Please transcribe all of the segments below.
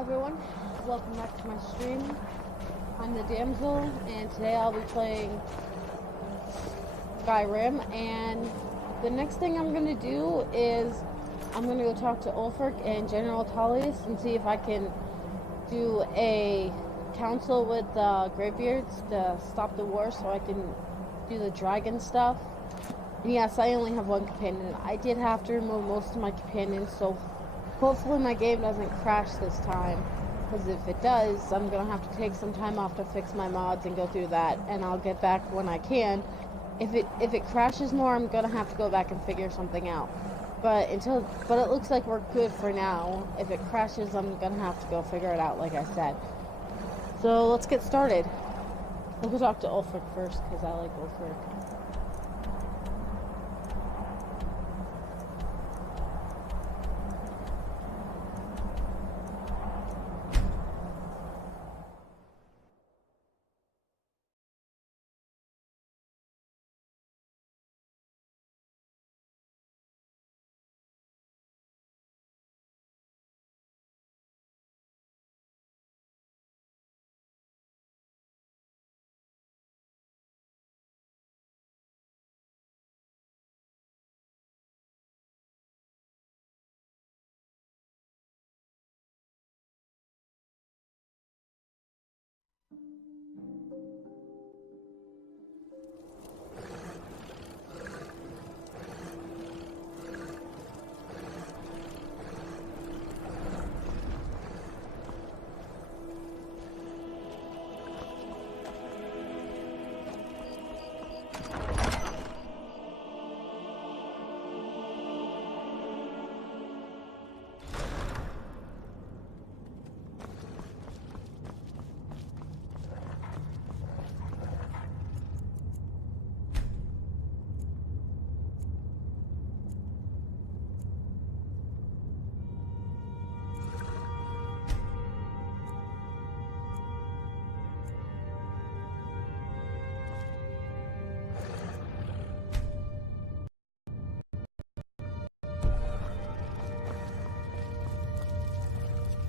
everyone, welcome back to my stream. I'm the damsel, and today I'll be playing Skyrim, and the next thing I'm going to do is I'm going to go talk to Ulfric and General Tullius and see if I can do a council with the Greybeards to stop the war so I can do the dragon stuff. And yes, I only have one companion. I did have to remove most of my companions, so hopefully my game doesn't crash this time, because if it does, I'm going to have to take some time off to fix my mods and go through that, and I'll get back when I can. If it crashes more, I'm going to have to go back and figure something out. But it looks like we're good for now. If it crashes, I'm going to have to go figure it out, like I said. So let's get started. We'll go talk to Ulfric first, because I like Ulfric.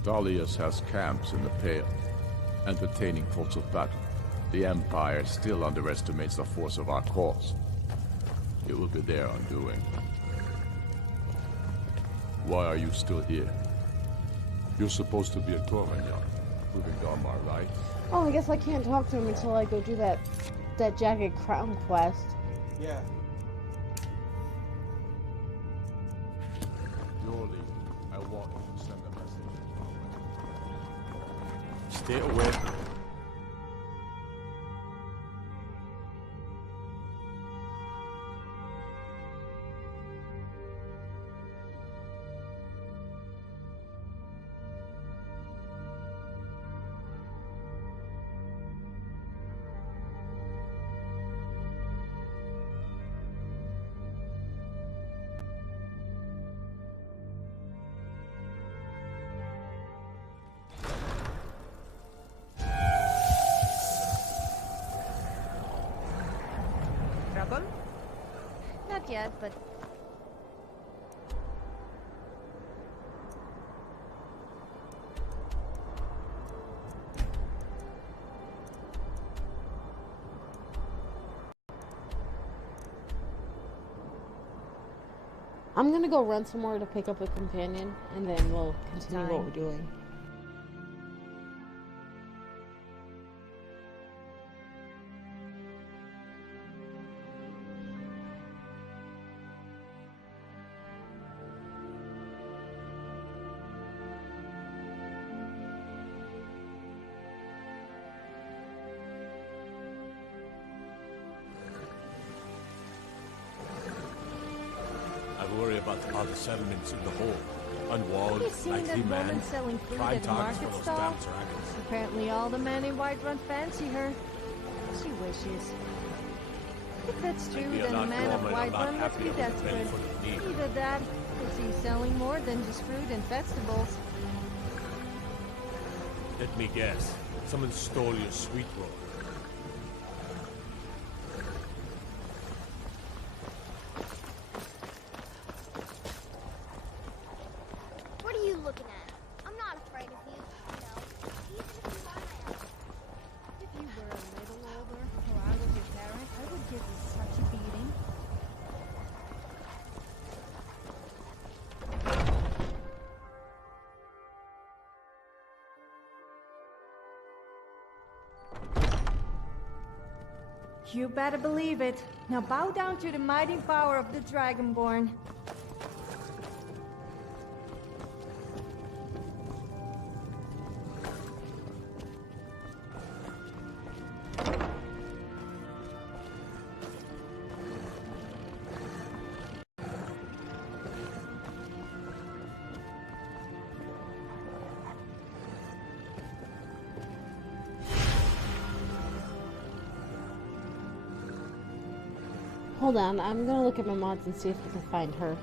Tullius has camps in the Pale, entertaining thoughts of battle. The Empire still underestimates the force of our cause. It will be their undoing. Why are you still here? You're supposed to be at Corvignon, proving Dalmar right? Oh, I guess I can't talk to him until I go do that Jagged Crown quest. Yeah. Surely, I want you to send a message. Stay away. Trouble? Not yet, but... I'm gonna go run somewhere to pick up a companion, and then we'll continue what we're doing. I worry about other settlements in the hole. Have Unwalled, you seen lightly that woman manned. selling food Prime at the targets for market those stall? damn dragons. Apparently all the men in Whiterun fancy her. She wishes. If that's true, Be a then the lot man of warmer, I'm not Whiterun must happy be with the belly desperate. full of meat. Either that, or she's selling more than just fruit and vegetables. Let me guess. Someone stole your sweet roll. What are you looking at? I'm not afraid of you. gives us such a beating. You better believe it. Now bow down to the mighty power of the Dragonborn. Hold on, I'm gonna look at my mods and see if I can find her.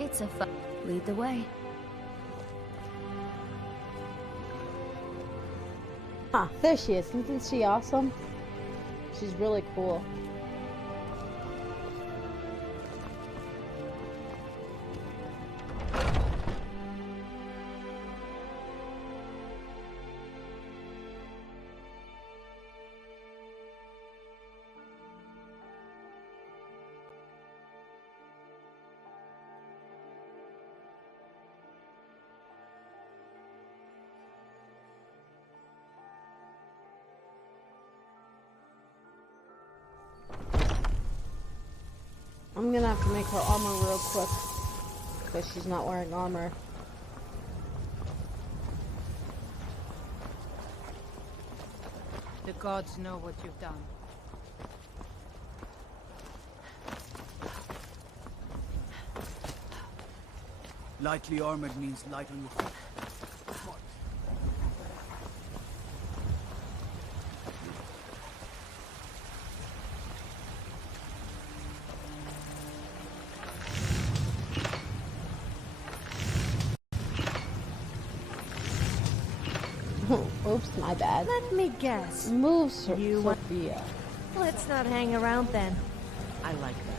It's a fun. Lead the way. Ah, there she is. Isn't she awesome? She's really cool. I'm gonna have to make her armor real quick because she's not wearing armor. The gods know what you've done. Lightly armored means light on your feet. Oops, my bad. Let me guess. Move, You want- Sophia. Let's not hang around then. I like that.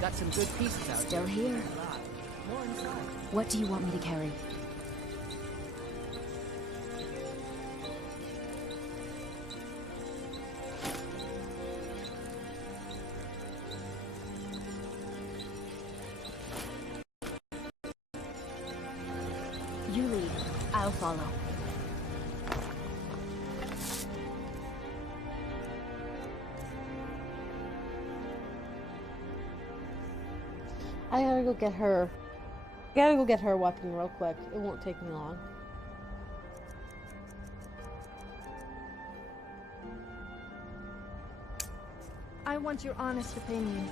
Got some good pieces out Still here. here. More inside. What do you want me to carry? You lead. I'll follow. I gotta go get her. I gotta go get her weapon real quick. It won't take me long. I want your honest opinion.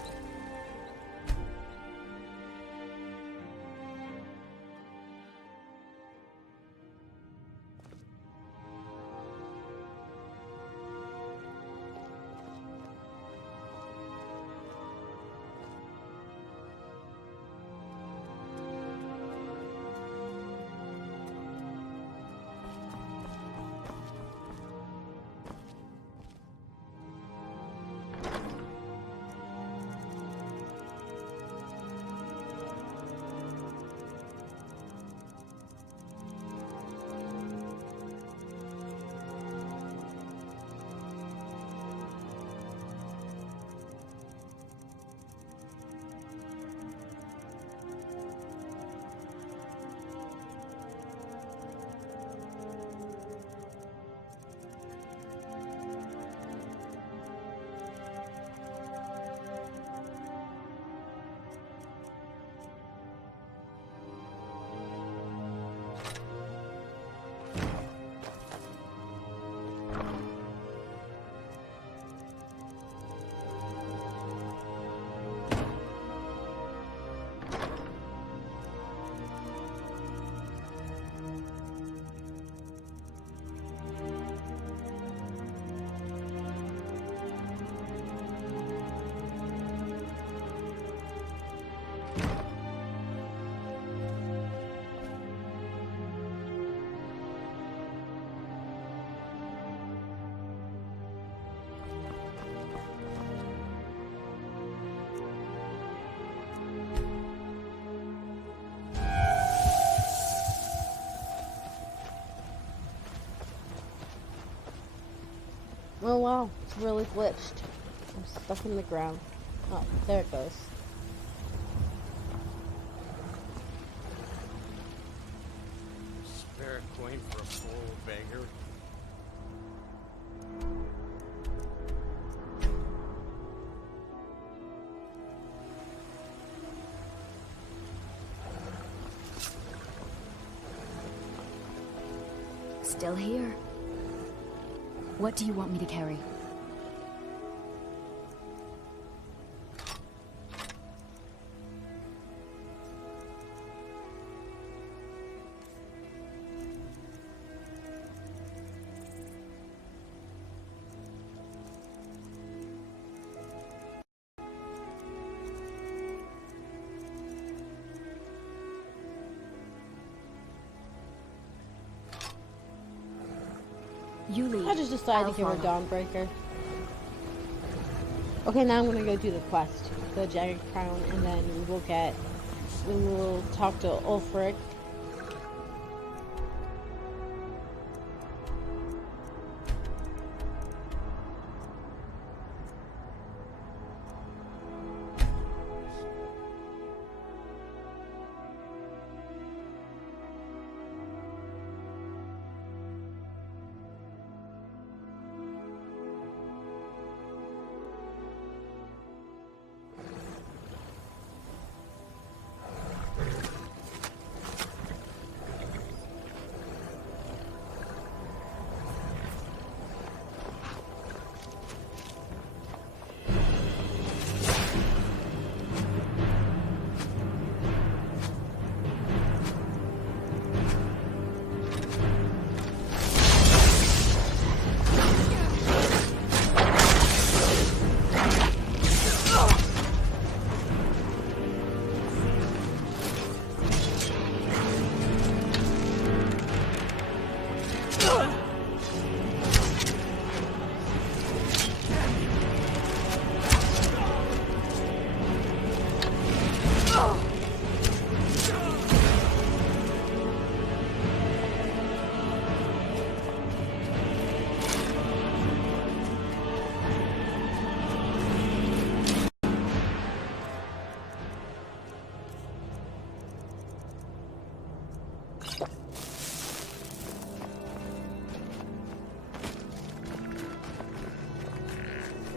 Oh wow, it's really glitched. I'm stuck in the ground. Oh, there it goes. Spare a coin for a poor old beggar. Still here. What do you want me to carry? You lead. I just decided I'll to give her follow. Dawnbreaker. Okay, now I'm gonna go do the quest, the Jagged Crown, and then we'll talk to Ulfric.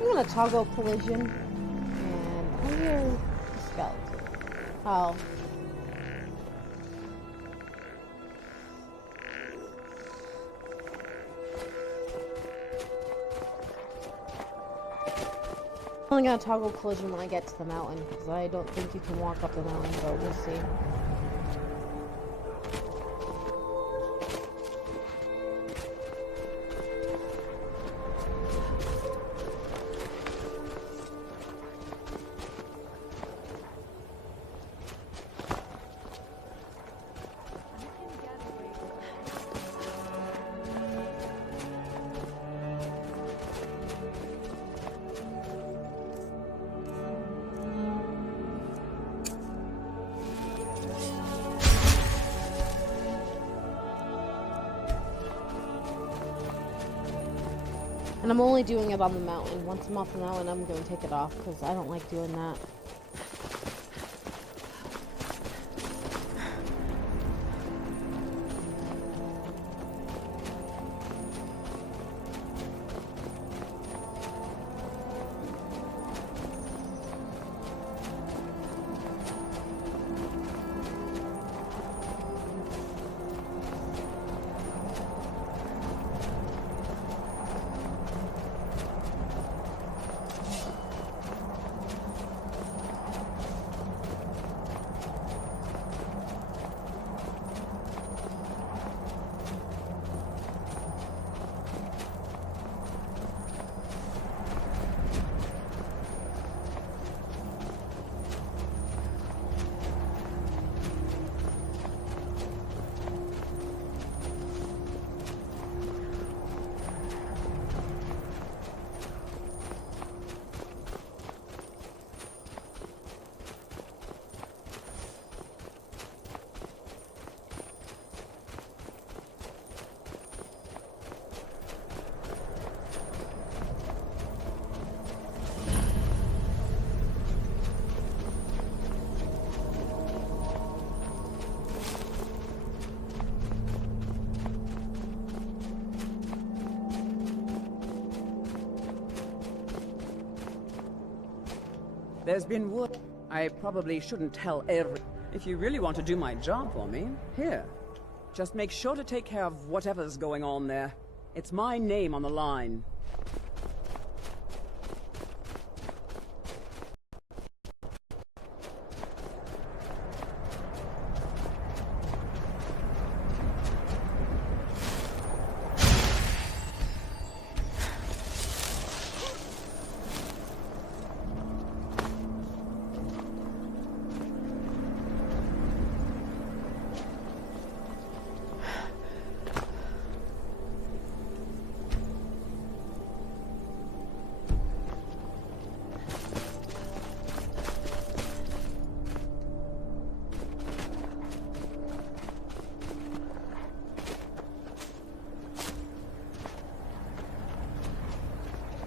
I'm gonna toggle collision, and I hear a skeleton. Oh. I'm only gonna toggle collision when I get to the mountain, because I don't think you can walk up the mountain, but we'll see. And I'm only doing it on the mountain. Once I'm off the mountain, I'm going to take it off because I don't like doing that. There's been wood. I probably shouldn't tell every... If you really want to do my job for me, here. Just make sure to take care of whatever's going on there. It's my name on the line.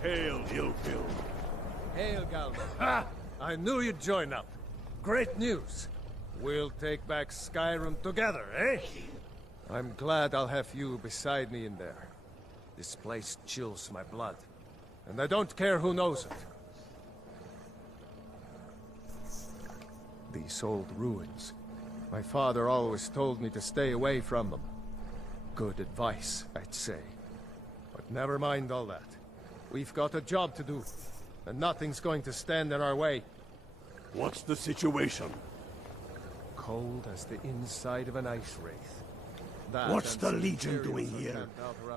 Hail, Ilfil. Hail, Galman. Ha! I knew you'd join up. Great news. We'll take back Skyrim together, eh? I'm glad I'll have you beside me in there. This place chills my blood. And I don't care who knows it. These old ruins. My father always told me to stay away from them. Good advice, I'd say. But never mind all that. We've got a job to do, and nothing's going to stand in our way. What's the situation? Cold as the inside of an ice wraith. What's the Legion doing here?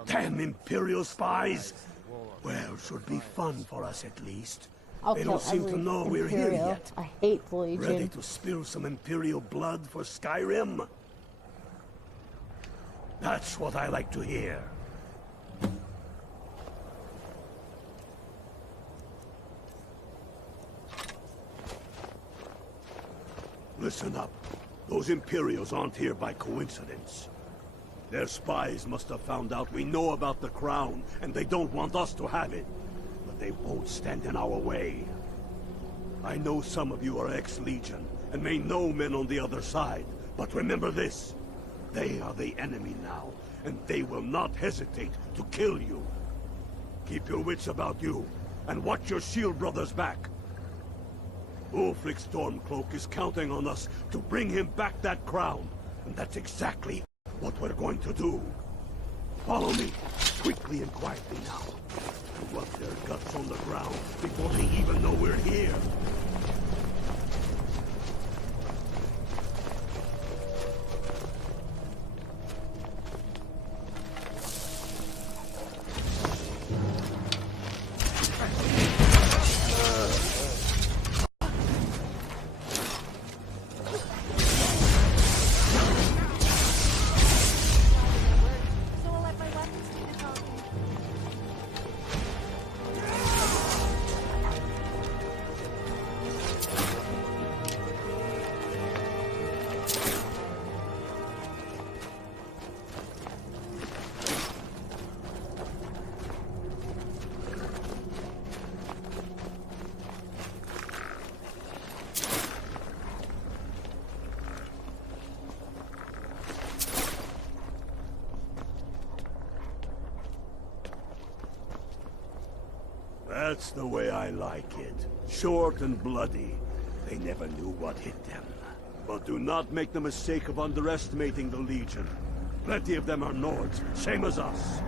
Damn Imperial spies! Well, should be fun for us at least. I'll They kill don't seem to every know we're here Imperial. yet. I hate the Legion. Ready to spill some Imperial blood for Skyrim? That's what I like to hear. Listen up. Those Imperials aren't here by coincidence. Their spies must have found out we know about the crown, and they don't want us to have it. But they won't stand in our way. I know some of you are ex-Legion, and may know men on the other side. But remember this. They are the enemy now, and they will not hesitate to kill you. Keep your wits about you, and watch your shield brothers back. Ulfric Stormcloak is counting on us to bring him back that crown, and that's exactly what we're going to do. Follow me, quickly and quietly now. And rub their guts on the ground before they even know we're here. So I'll let my weapons do the talking. That's the way I like it. Short and bloody. They never knew what hit them. But do not make the mistake of underestimating the Legion. Plenty of them are Nords, same as us.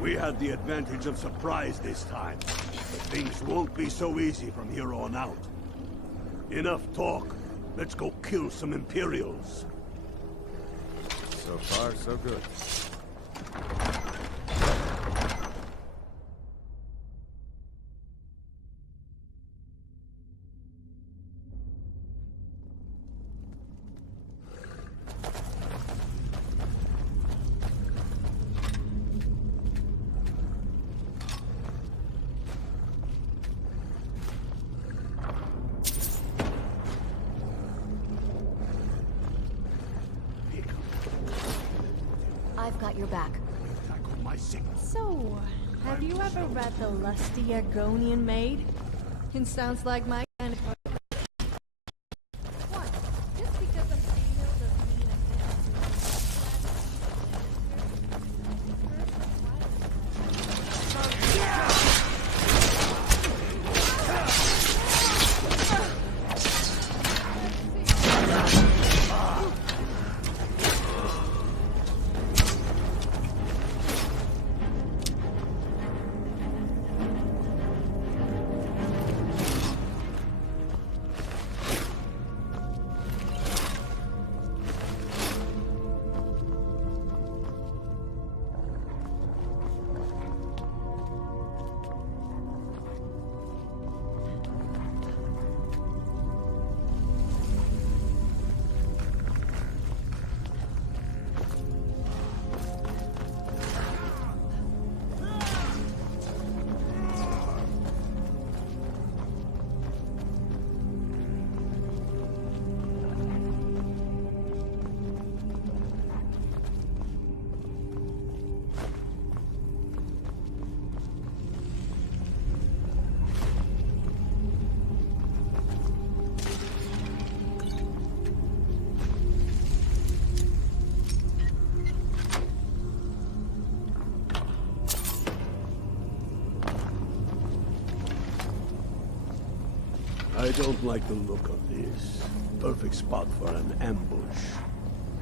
We had the advantage of surprise this time, but things won't be so easy from here on out. Enough talk. Let's go kill some Imperials. So far, so good. I've got your back. Tackle my signal. So, have you ever read The Lusty Argonian Maid? It sounds like my kind of... What? Just because I'm female doesn't mean I'm I don't like the look of this. Perfect spot for an ambush.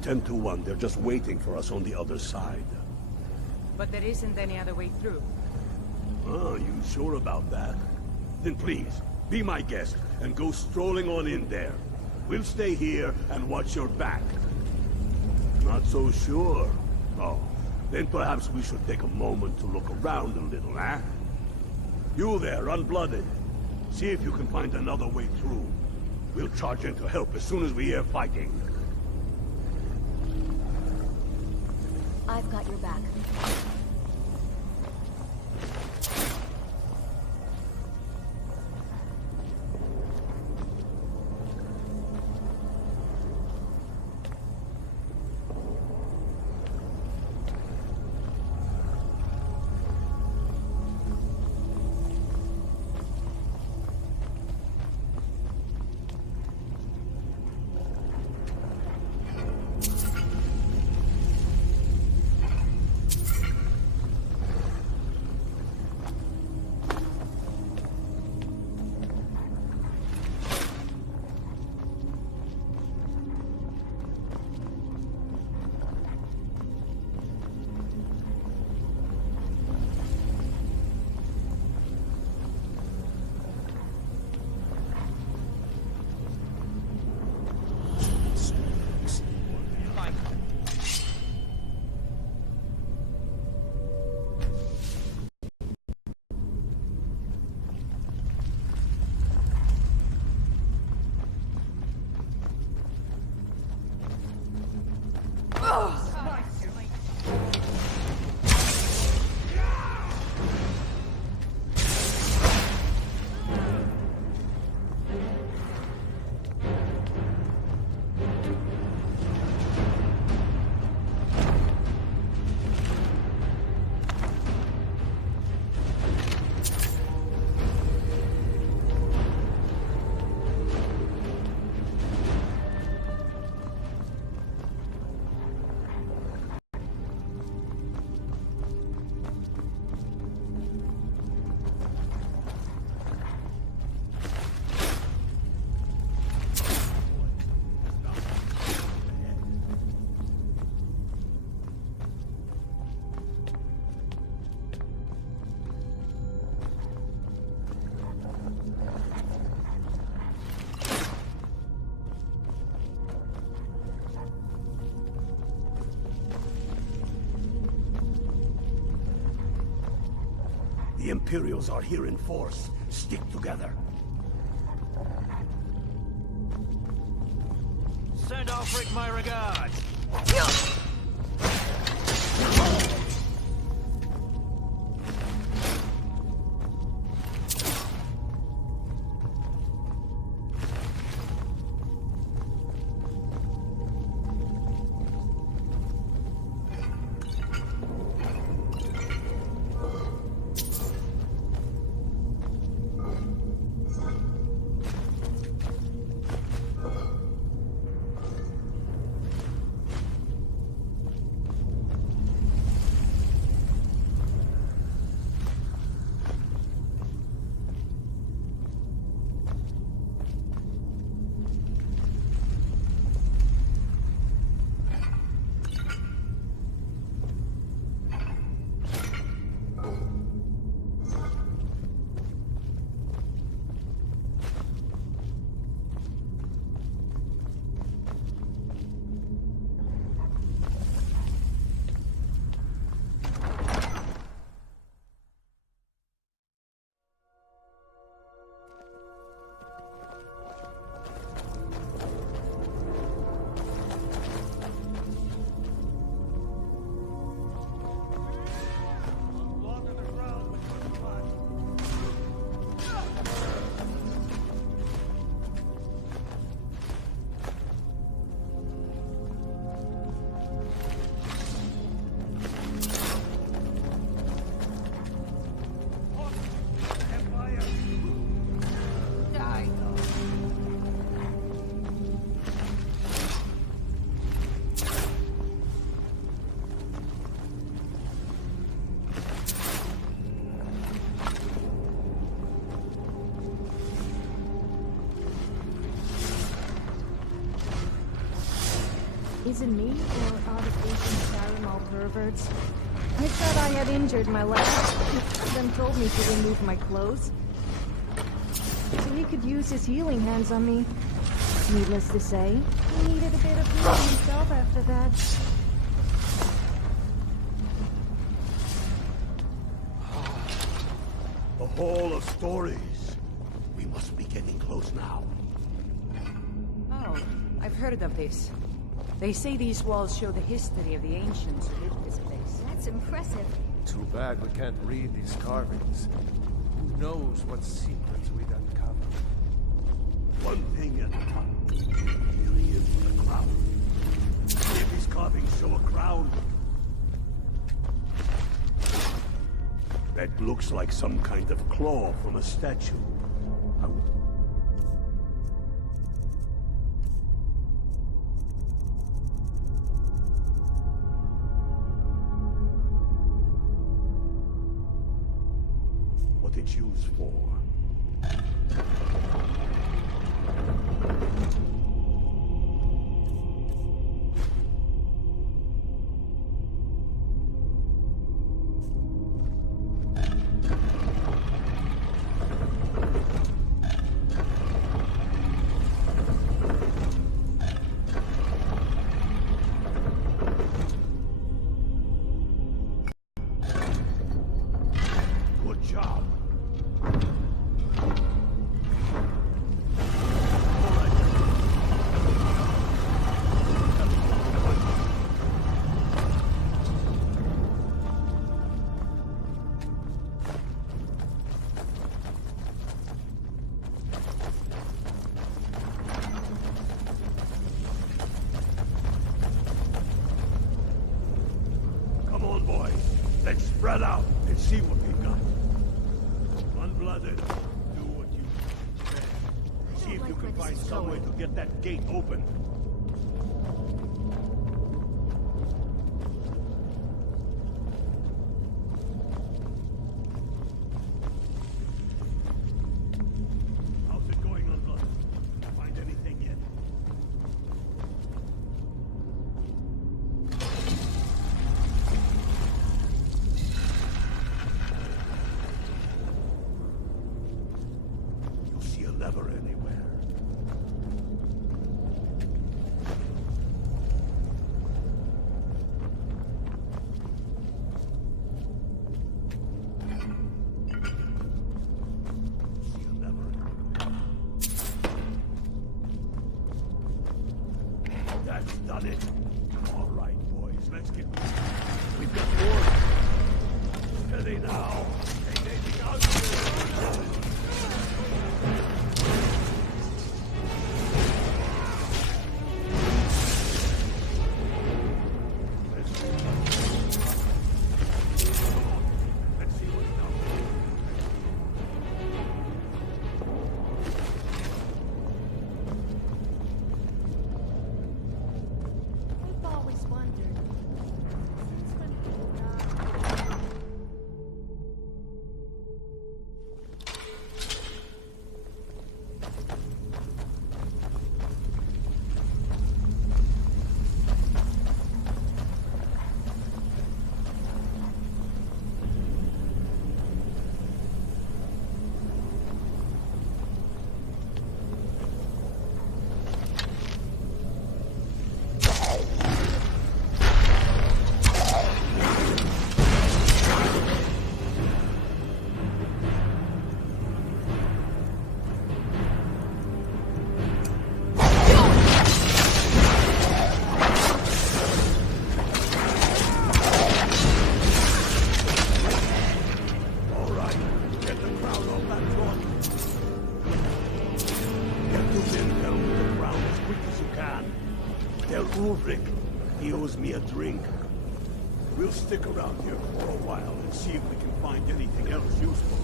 10 to 1, they're just waiting for us on the other side. But there isn't any other way through. Oh, you sure about that? Then please, be my guest and go strolling on in there. We'll stay here and watch your back. Not so sure. Oh, then perhaps we should take a moment to look around a little, eh? You there, unblooded. See if you can find another way through. We'll charge in to help as soon as we hear fighting. I've got your back. The Imperials are here in force. Stick together. Send Ulfric my regards. Is it me, or are the patients Skyrim all perverts? I thought I had injured my leg, then told me to remove my clothes. So he could use his healing hands on me. Needless to say, he needed a bit of healing himself after that. The Hall of Stories. We must be getting close now. Oh, I've heard of this. They say these walls show the history of the ancients who lived this place. That's impressive. Too bad we can't read these carvings. Who knows what secrets we'd uncover? One thing at a time. Here he is with a crown. See if these carvings show a crown. That looks like some kind of claw from a statue. What it's used for. Good job. Come on, boys. Let's spread out and see what we've got. Unblooded, do what you can. See if you can find some way to get that gate open. How's it going, Unblooded? Find anything yet? You see a lever anywhere? See a lever anywhere? That's done it. All right, boys, let's get moving. We've got more. Steady now. Ain't anything out there. Let's see what's down there. We've always wondered. Since when people die? All right, get the crowd off that truck. Get those in down to the ground as quick as you can. Tell Ulrich he owes me a drink. We'll stick around here for a while and see if we can find anything else useful.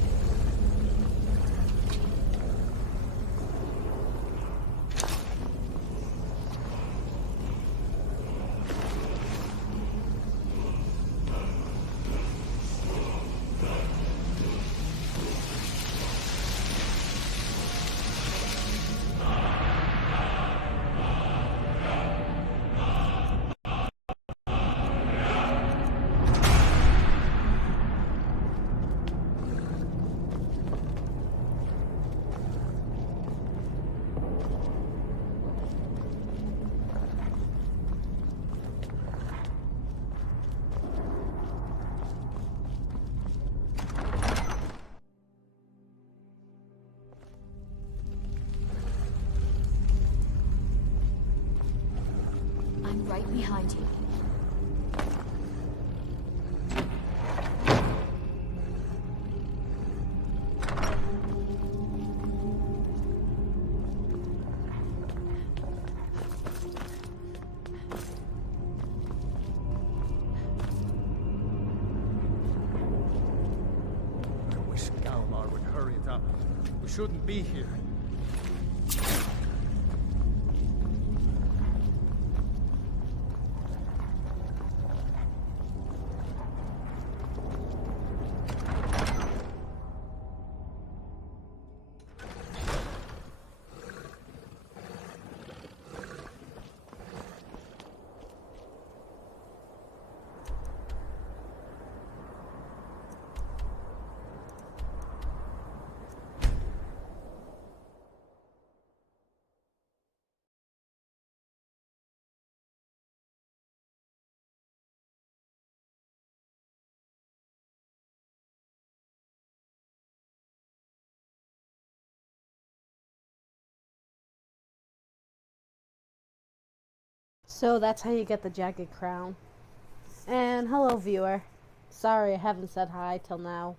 behind you. I wish Galmar would hurry it up. We shouldn't be here. So that's how you get the jagged crown. And hello, viewer. Sorry I haven't said hi till now.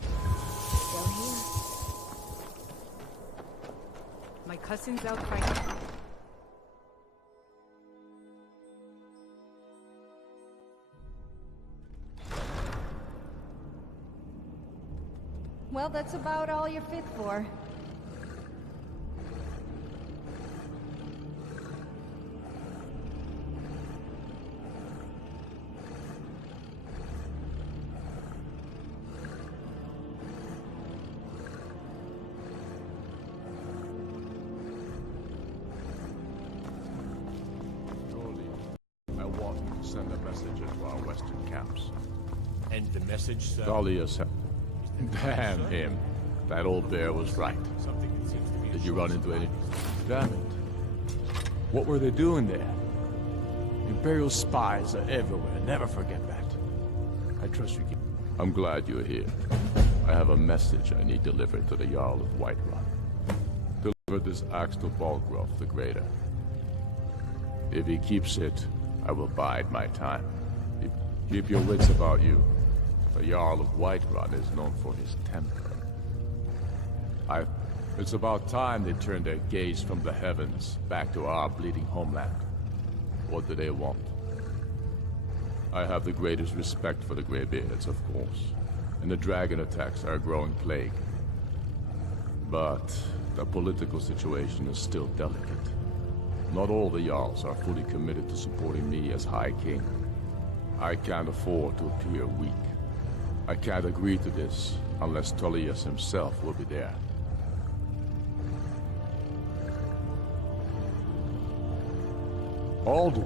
Still here. My cousin's out fighting. Well, that's about all you're fit for. I want you to send a message into our western camps. And the message, sir? Tullius. Damn him. That old bear was right. Something that seems to be Did you run into any? Damn it. What were they doing there? Imperial spies are everywhere. Never forget that. I trust you. I'm glad you're here. I have a message I need delivered to the Jarl of Whiterun. Deliver this axe to Balgraf the Greater. If he keeps it, I will bide my time. Keep your wits about you. The Jarl of Whiterun is known for his temper. It's about time they turned their gaze from the heavens back to our bleeding homeland. What do they want? I have the greatest respect for the Greybeards, of course, and the dragon attacks are a growing plague. But the political situation is still delicate. Not all the Jarls are fully committed to supporting me as High King. I can't afford to appear weak. I can't agree to this unless Tullius himself will be there. Alduin,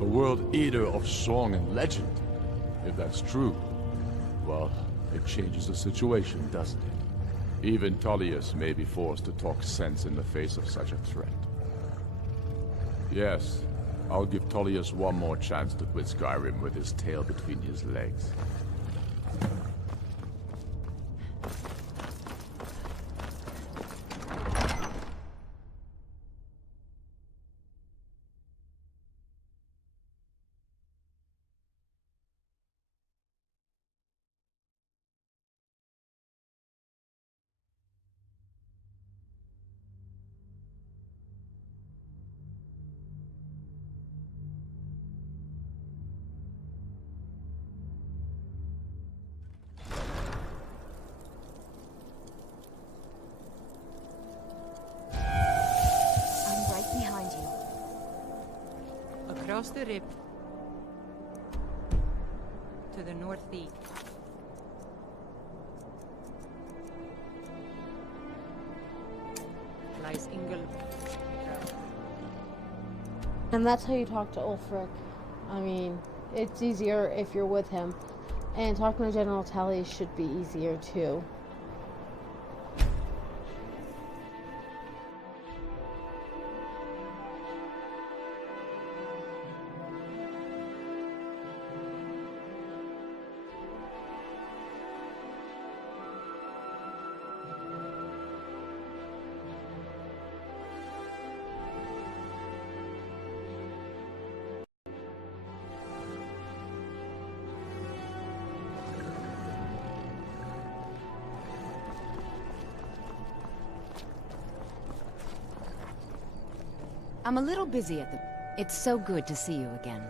the world eater of song and legend. If that's true, well, it changes the situation, doesn't it? Even Tullius may be forced to talk sense in the face of such a threat. Yes, I'll give Tullius one more chance to quit Skyrim with his tail between his legs. I'm right behind you. Across the rip. To the northeast. Lies Ingel. And that's how you talk to Ulfric. I mean, it's easier if you're with him. And talking to General Tullius should be easier too. I'm a little busy at the... It's so good to see you again.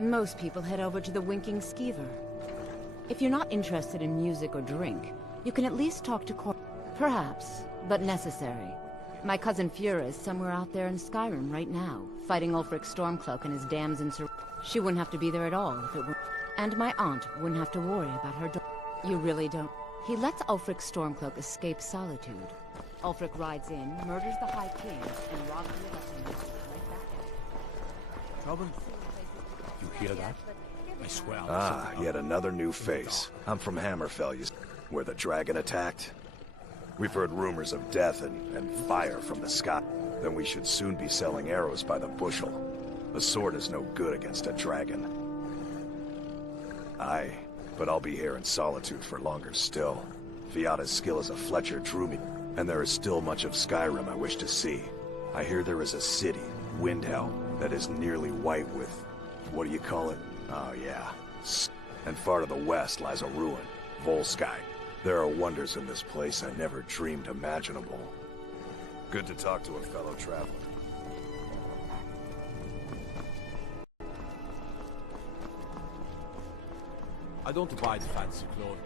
Most people head over to the Winking Skeever. If you're not interested in music or drink, you can at least talk to Cor... Perhaps, but necessary. My cousin Fura is somewhere out there in Skyrim right now, fighting Ulfric Stormcloak and his dams in Sur... She wouldn't have to be there at all if it were... And my aunt wouldn't have to worry about her... You really don't... He lets Ulfric Stormcloak escape solitude. Ulfric rides in, murders the High King, and robs the Electors right back at Trouble? You hear that? I swear. Ah, yet another new face. I'm from Hammerfell, where the dragon attacked. We've heard rumors of death and fire from the sky. Then we should soon be selling arrows by the bushel. A sword is no good against a dragon. Aye, but I'll be here in solitude for longer still. Fiata's skill as a Fletcher drew me, and there is still much of Skyrim I wish to see. I hear there is a city, Windhelm, that is nearly white with... what do you call it? Oh yeah. And far to the west lies a ruin, Volskite. There are wonders in this place I never dreamed imaginable. Good to talk to a fellow traveler. I don't buy the fancy clothing.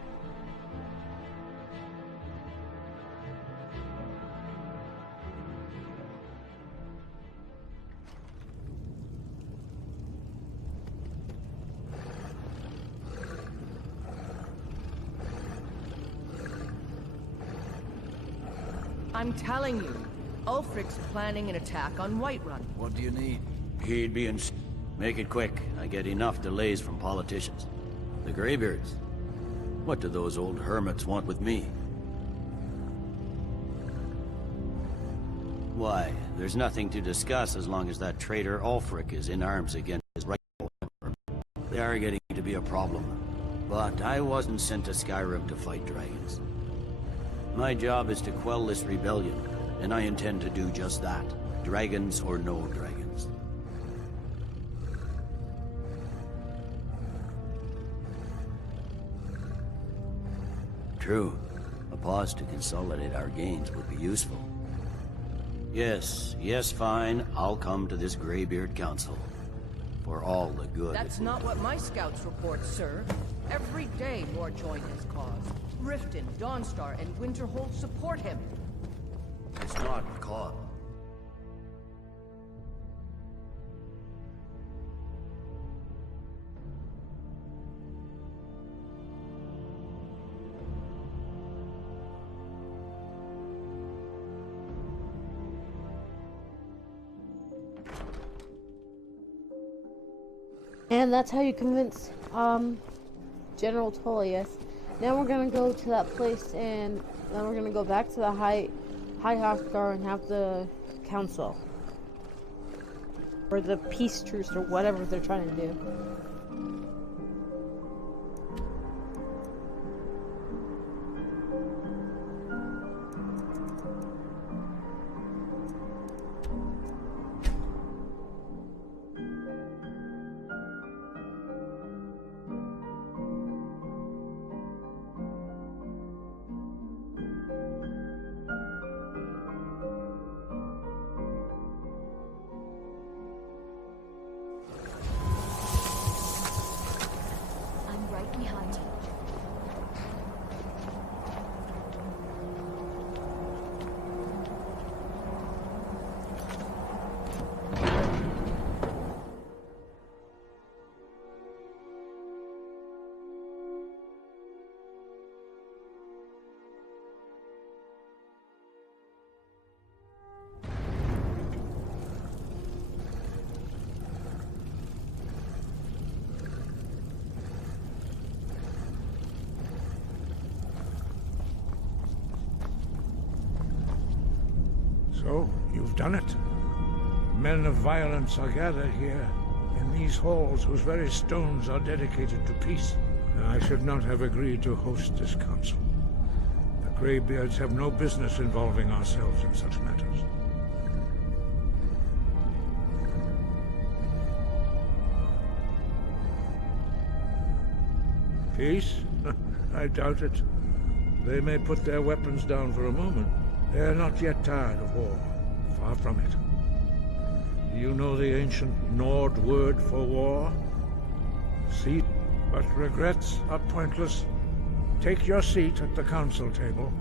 I'm telling you, Ulfric's planning an attack on Whiterun. What do you need? He'd be in... Make it quick. I get enough delays from politicians. The Greybeards. What do those old hermits want with me? Why, there's nothing to discuss as long as that traitor Ulfric is in arms against his rightful emperor. They are getting to be a problem. But I wasn't sent to Skyrim to fight dragons. My job is to quell this rebellion, and I intend to do just that. Dragons or no dragons. True. A pause to consolidate our gains would be useful. Yes, fine. I'll come to this Greybeard Council. For all the good. That's not what my scouts report, sir. Every day more join his cause. Riften, Dawnstar, and Winterhold support him. It's not a call. And that's how you convince General Tullius. Now we're gonna go to that place, and then we're gonna go back to the High Hrothgar and have the council, or the peace truce, or whatever they're trying to do. So, you've done it. Men of violence are gathered here, in these halls whose very stones are dedicated to peace. I should not have agreed to host this council. The Greybeards have no business involving ourselves in such matters. Peace? I doubt it. They may put their weapons down for a moment. They are not yet tired of war. Far from it. Do you know the ancient Nord word for war? See, but regrets are pointless. Take your seat at the council table,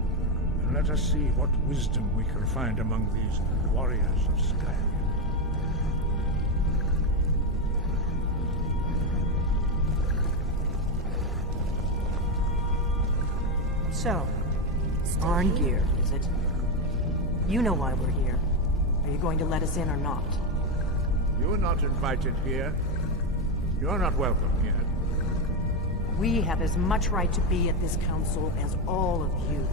and let us see what wisdom we can find among these warriors of Skyrim. So, Arngeir, is it? You know why we're here. Are you going to let us in or not? You're not invited here. You're not welcome here. We have as much right to be at this council as all of you.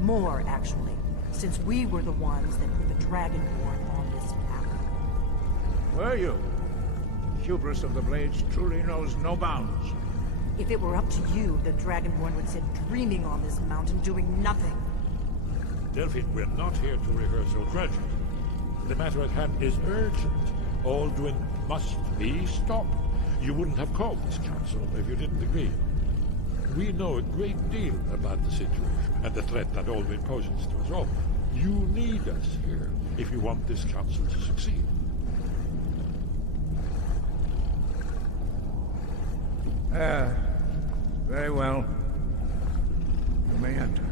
More, actually, since we were the ones that put the Dragonborn on this path. Were you? Hubris of the Blades truly knows no bounds. If it were up to you, the Dragonborn would sit dreaming on this mountain doing nothing. Delphine, we're not here to rehearse your tragedy. The matter at hand is urgent. Alduin must be stopped. You wouldn't have called this council if you didn't agree. We know a great deal about the situation and the threat that Alduin poses to us all. You need us here if you want this council to succeed. Very well. You may enter.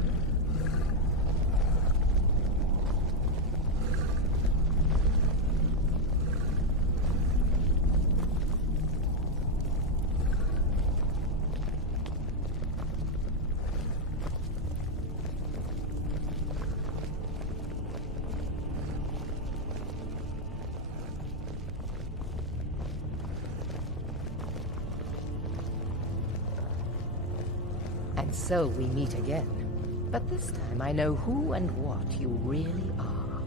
And so we meet again. But this time I know who and what you really are.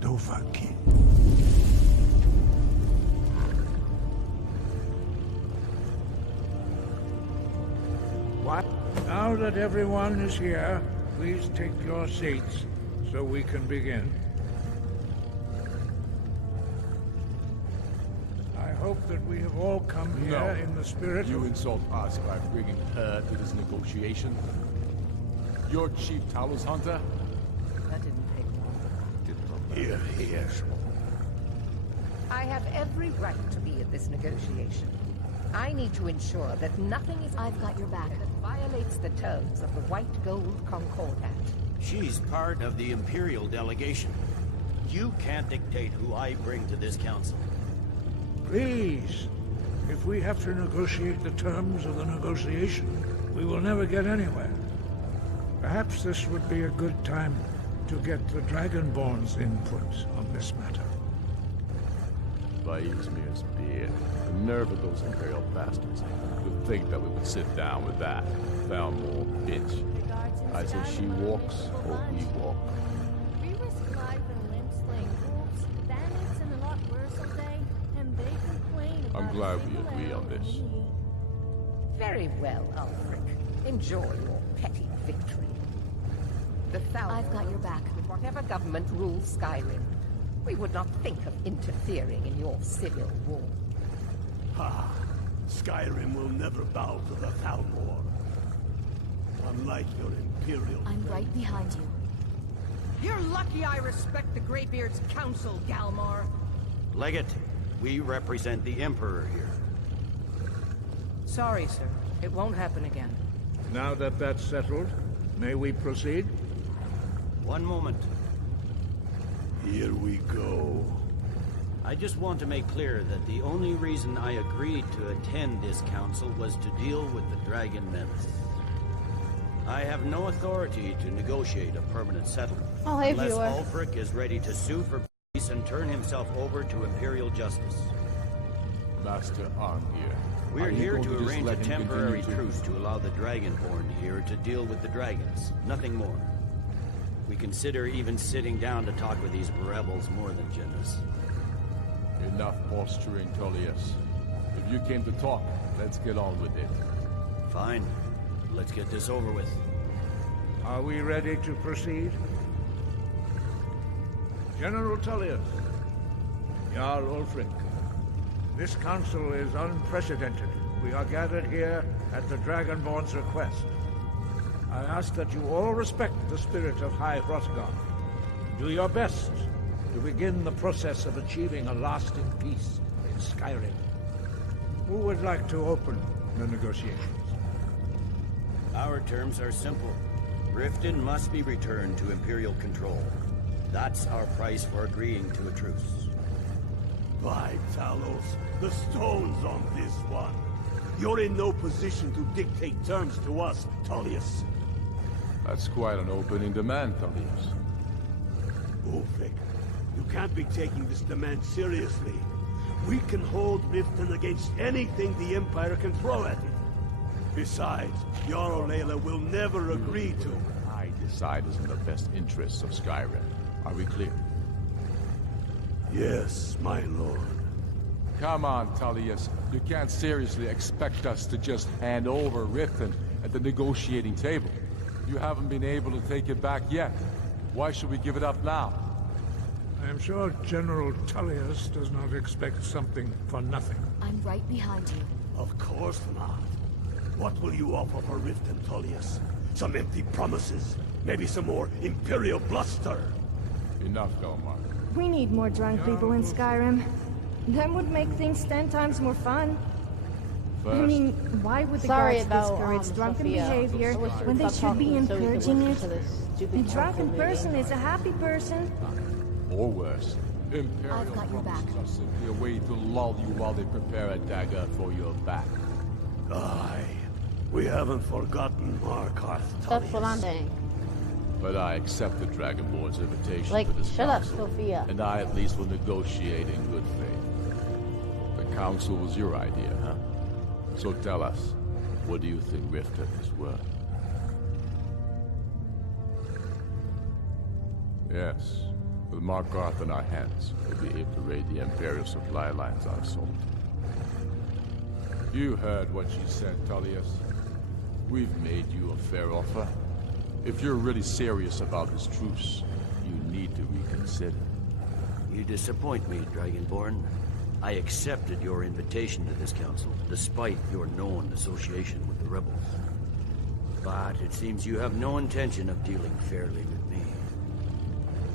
Dovahkiin. What? Now that everyone is here, please take your seats so we can begin. I hope that we have all come here in the spirit You of... insult us by bringing her to this negotiation? You're Chief Talos Hunter? That didn't take long. Here, here. I have every right to be at this negotiation. I need to ensure that nothing is... I've got your back. ...that violates the terms of the White Gold Concordat. She's part of the Imperial delegation. You can't dictate who I bring to this council. Please, if we have to negotiate the terms of the negotiation, we will never get anywhere. Perhaps this would be a good time to get the Dragonborn's input on this matter. By Izmir's beard, the nerve of those Imperial bastards. To think that we would sit down with that Valmore bitch. I say she walks, or we walk. We risk life and limb slaying wolves, bandits, and a lot worse someday, and they complain about... I'm glad we agree on this. Very well, Ulfric. Enjoy your petty victory. The I've got your back. With whatever government rules Skyrim, we would not think of interfering in your civil war. Ha! Skyrim will never bow to the Thalmor. Unlike your Imperial... I'm right behind you. You're lucky I respect the Greybeard's counsel, Galmar. Legate, we represent the Emperor here. Sorry, sir. It won't happen again. Now that that's settled, may we proceed? One moment. Here we go. I just want to make clear that the only reason I agreed to attend this council was to deal with the Dragon Menace. I have no authority to negotiate a permanent settlement Oh, hey, unless viewer. Ulfric is ready to sue for peace and turn himself over to Imperial justice. Master Arngeir. We're are you here going to just arrange let a him temporary continue truce to allow the Dragonborn here to deal with the dragons. Nothing more. We consider even sitting down to talk with these rebels more than generous. Enough posturing, Tullius. If you came to talk, let's get on with it. Fine. Let's get this over with. Are we ready to proceed? General Tullius, Jarl Ulfric, this council is unprecedented. We are gathered here at the Dragonborn's request. I ask that you all respect the spirit of High Hrothgar. Do your best to begin the process of achieving a lasting peace in Skyrim. Who would like to open the negotiations? Our terms are simple. Riften must be returned to Imperial control. That's our price for agreeing to a truce. By Talos, the stone's on this one. You're in no position to dictate terms to us, Tullius. That's quite an opening demand, Tullius. Ulfric, you can't be taking this demand seriously. We can hold Riften against anything the Empire can throw at it. Besides, Jarl Layla will never agree to... I decide is in the best interests of Skyrim. Are we clear? Yes, my lord. Come on, Tullius. You can't seriously expect us to just hand over Riften at the negotiating table. You haven't been able to take it back yet. Why should we give it up now? I am sure General Tullius does not expect something for nothing. I'm right behind you. Of course not. What will you offer for Riften, Tullius? Some empty promises? Maybe some more Imperial bluster? Enough, Galmar. We need more drunk people in Skyrim. That would make things 10 times more fun. I mean, why would the guards discourage drunken behavior when they should be encouraging it? A drunken person is a happy person. Or worse, Imperial promises are simply a way to lull you while they prepare a dagger for your back. Aye. We haven't forgotten Markarth, Tullius. That's what I'm saying. But I accept the Dragonborn's invitation Like, to this shut up, council, Sophia. and I at least will negotiate in good faith. The council was your idea, huh? So tell us, what do you think Riften is worth? Yes, with Markarth in our hands, we'll be able to raid the Imperial supply lines on Salt. You heard what she said, Tullius. We've made you a fair offer. If you're really serious about this truce, you need to reconsider. You disappoint me, Dragonborn. I accepted your invitation to this council, despite your known association with the rebels. But it seems you have no intention of dealing fairly with me.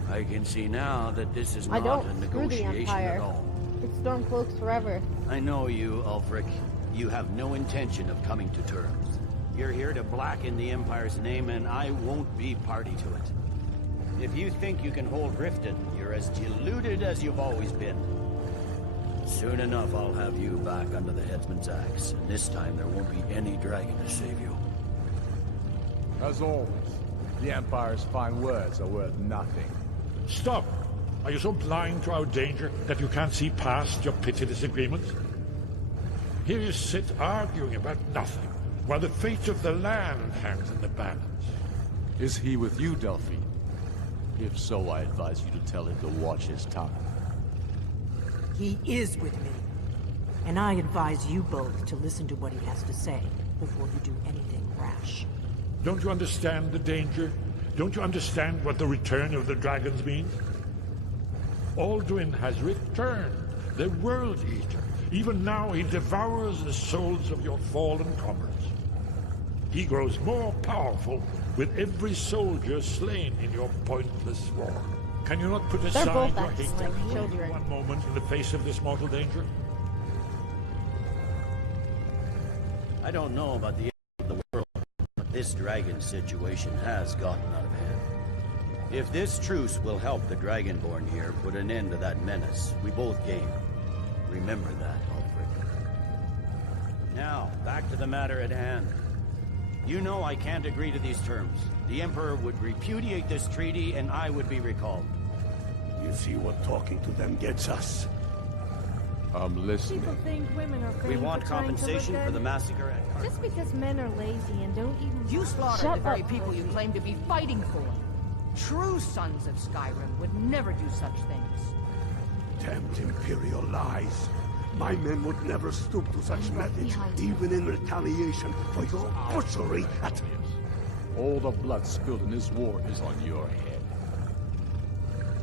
I can see now that this is not a Screw the negotiation Empire. at all. It's Stormcloaks forever. I know you, Ulfric. You have no intention of coming to terms. You're here to blacken the Empire's name, and I won't be party to it. If you think you can hold Riften, you're as deluded as you've always been. Soon enough, I'll have you back under the headsman's axe, and this time there won't be any dragon to save you. As always, the Empire's fine words are worth nothing. Stop! Are you so blind to our danger that you can't see past your petty disagreements? Here you sit arguing about nothing, while the fate of the land hangs in the balance. Is he with you, Delphi? If so, I advise you to tell him to watch his tongue. He is with me. And I advise you both to listen to what he has to say before you do anything rash. Don't you understand the danger? Don't you understand what the return of the dragons means? Alduin has returned, the World Eater. Even now he devours the souls of your fallen comrades. He grows more powerful with every soldier slain in your pointless war. Can you not put aside your hatred for one moment in the face of this mortal danger? I don't know about the end of the world, but this dragon situation has gotten out of hand. If this truce will help the Dragonborn here put an end to that menace, we both gain. Remember that, Ulfric. Now, back to the matter at hand. You know I can't agree to these terms. The Emperor would repudiate this treaty, and I would be recalled. You see what talking to them gets us? I'm listening. People think women are We want for trying to compensation look for the good. massacre at Carthage. Just because men are lazy and don't even... You slaughtered Shut the very up, people you Percy. claim to be fighting for. True sons of Skyrim would never do such things. Damned Imperial lies. My men would never stoop to such methods, even in retaliation for your butchery at... All the blood spilled in this war is on your head.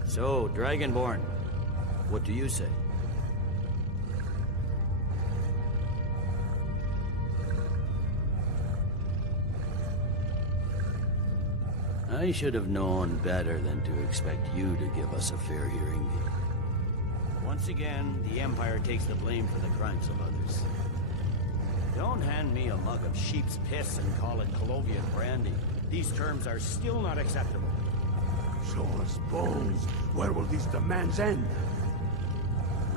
So, Dragonborn, what do you say? I should have known better than to expect you to give us a fair hearing. Once again, the Empire takes the blame for the crimes of others. Don't hand me a mug of sheep's piss and call it Colovian brandy. These terms are still not acceptable. Show us bones. Where will these demands end?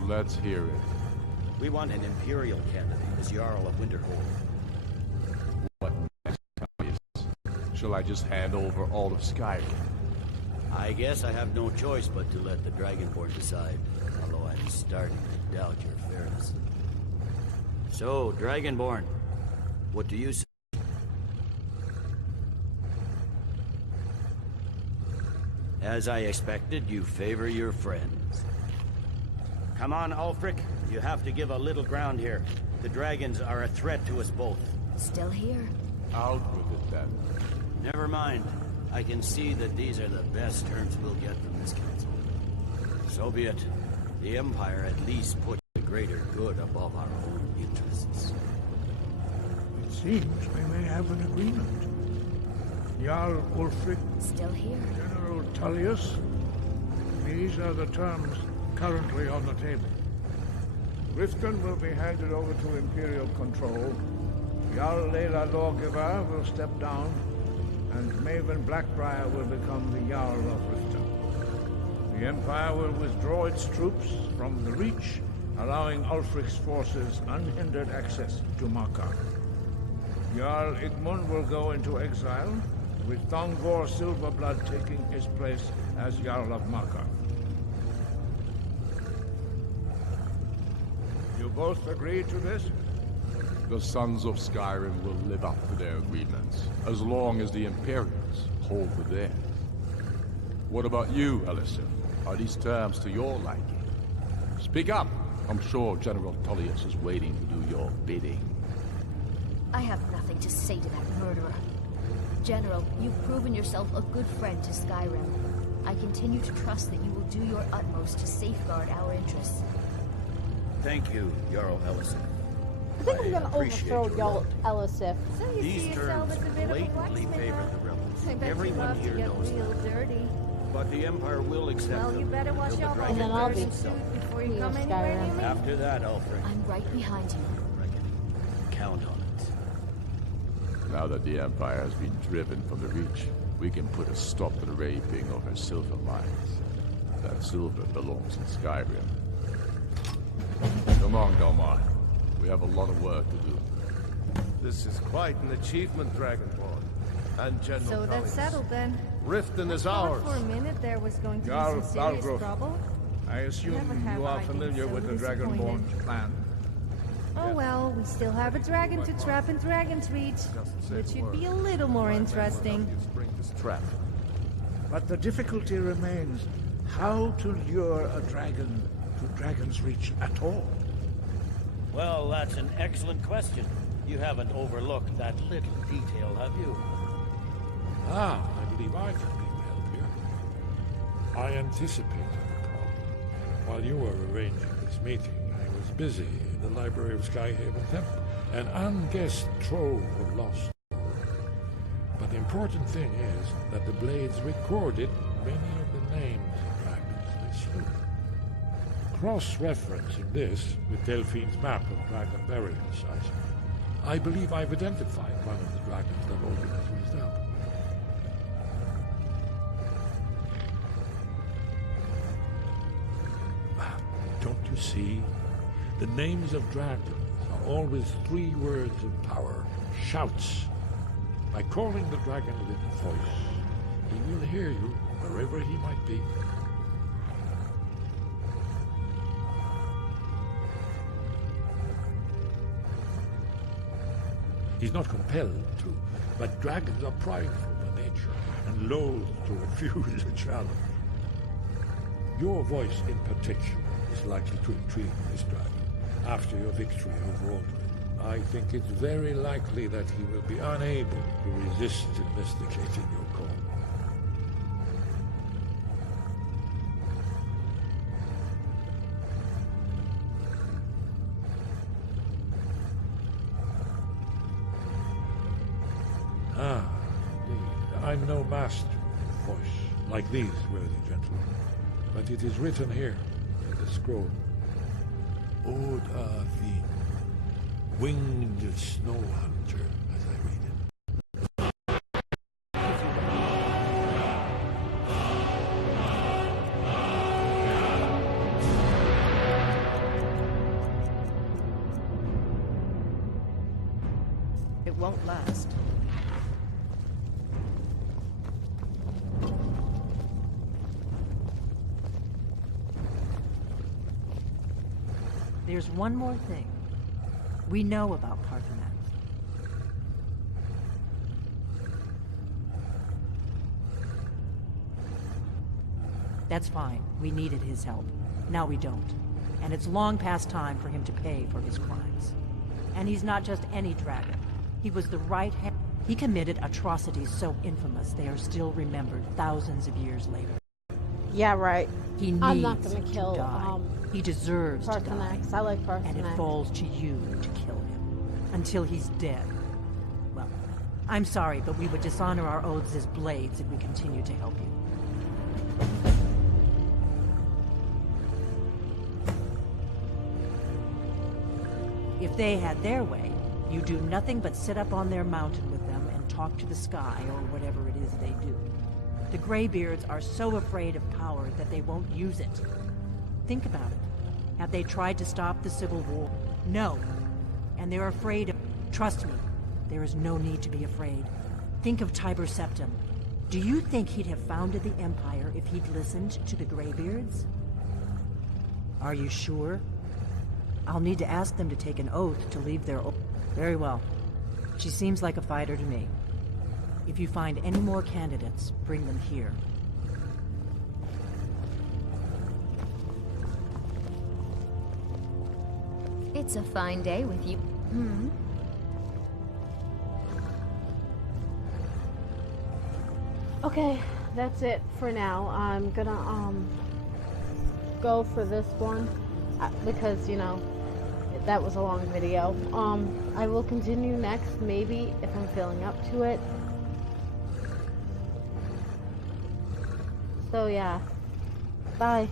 Let's hear it. We want an Imperial candidate as Jarl of Winterhold. What next, Tullius? Shall I just hand over all of Skyrim? I guess I have no choice but to let the Dragonborn decide, although I'm starting to doubt your fairness. So, Dragonborn, what do you say? As I expected, you favor your friends. Come on, Ulfric. You have to give a little ground here. The dragons are a threat to us both. Still here? Out with it, then. Never mind. I can see that these are the best terms we'll get from this council. So be it. The Empire at least put the greater good above our own interests. It seems we may have an agreement. Jarl Ulfric. Still here. General Tullius. These are the terms currently on the table. Riften will be handed over to Imperial control. Jarl Layla Lawgiver will step down, and Maven Blackbriar will become the Jarl of Riften. The Empire will withdraw its troops from the Reach, allowing Ulfric's forces unhindered access to Markarth. Jarl Igmund will go into exile, with Thongvor Silverblood taking his place as Jarl of Markarth. You both agree to this? The Sons of Skyrim will live up to their agreements, as long as the Imperials hold to theirs. What about you, Elisif? Are these terms to your liking? Speak up! I'm sure General Tullius is waiting to do your bidding. I have nothing to say to that murderer. General, you've proven yourself a good friend to Skyrim. I continue to trust that you will do your utmost to safeguard our interests. Thank you, Jarl Elisif. I think I'm gonna overthrow y'all, Elisif. So you These see yourself terms as a bit of a blatantly blacksmith, favor huh? the rebels. I bet you Everyone love to here get knows real that. dirty. But the Empire will accept Well, them you better wash until off the all And then I'll that be dirty suit before you Queen of come anywhere Skyrim. near me. After that, Ulfric, I'm right behind you. count on it. Now that the Empire has been driven from the Reach, we can put a stop to the raping of her silver mines. That silver belongs in Skyrim. Come on, Galmar. We have a lot of work to do. This is quite an achievement, Dragonborn. And General So that's Tullius. settled then. Riften is I thought ours. for a minute there was going to be Jarl some serious Balgruuf. trouble. I assume Never have you are I been familiar so with the disappointed. Dragonborn's plan. Oh well, we still have a dragon to trap in Dragon's Reach, which should be a little more interesting. Spring this trap. But the difficulty remains how to lure a dragon to Dragon's Reach at all. Well, that's an excellent question. You haven't overlooked that little detail, have you? Ah, I believe I can be of help here. I anticipated the problem. While you were arranging this meeting, I was busy in the library of Skyhaven Temple, an unguessed trove of lost lore. But the important thing is that the Blades recorded many of the names of dragons they slew. Cross-referencing this with Delphine's map of dragon burial sites, I believe I've identified one of the dragons that Odin has raised up. Don't you see? The names of dragons are always 3 words of power, shouts. By calling the dragon with a voice, he will hear you wherever he might be. He's not compelled to, but dragons are prideful by nature and loath to refuse a challenge. Your voice in particular is likely to intrigue this dragon after your victory over Aldrin. I think it's very likely that he will be unable to resist investigating your call. Ah, indeed. I'm no master like these, worthy gentlemen. But it is written here in the scroll. Oda Vin, winged snow hunter, as I read it. It won't last. There's one more thing. We know about Parthenax. That's fine. We needed his help. Now we don't. And it's long past time for him to pay for his crimes. And he's not just any dragon. He was the right hand. He committed atrocities so infamous they are still remembered thousands of years later. Yeah, right. He needs I'm not gonna kill, to die. He deserves to die. Parthenax. I like Parthenax. And it falls to you to kill him. Until he's dead. Well, I'm sorry, but we would dishonor our oaths as blades if we continue to help you. If they had their way, you do nothing but sit up on their mountain with them and talk to the sky, or whatever it is they do. The Greybeards are so afraid of power that they won't use it. Think about it. Have they tried to stop the Civil War? No. And they're afraid of... Trust me, there is no need to be afraid. Think of Tiber Septim. Do you think he'd have founded the Empire if he'd listened to the Greybeards? Are you sure? I'll need to ask them to take an oath to leave their... Very well. She seems like a fighter to me. If you find any more candidates, bring them here. It's a fine day with you. Okay, that's it for now. I'm gonna go for this one because, you know, that was a long video. I will continue next, maybe, if I'm feeling up to it. So yeah, bye.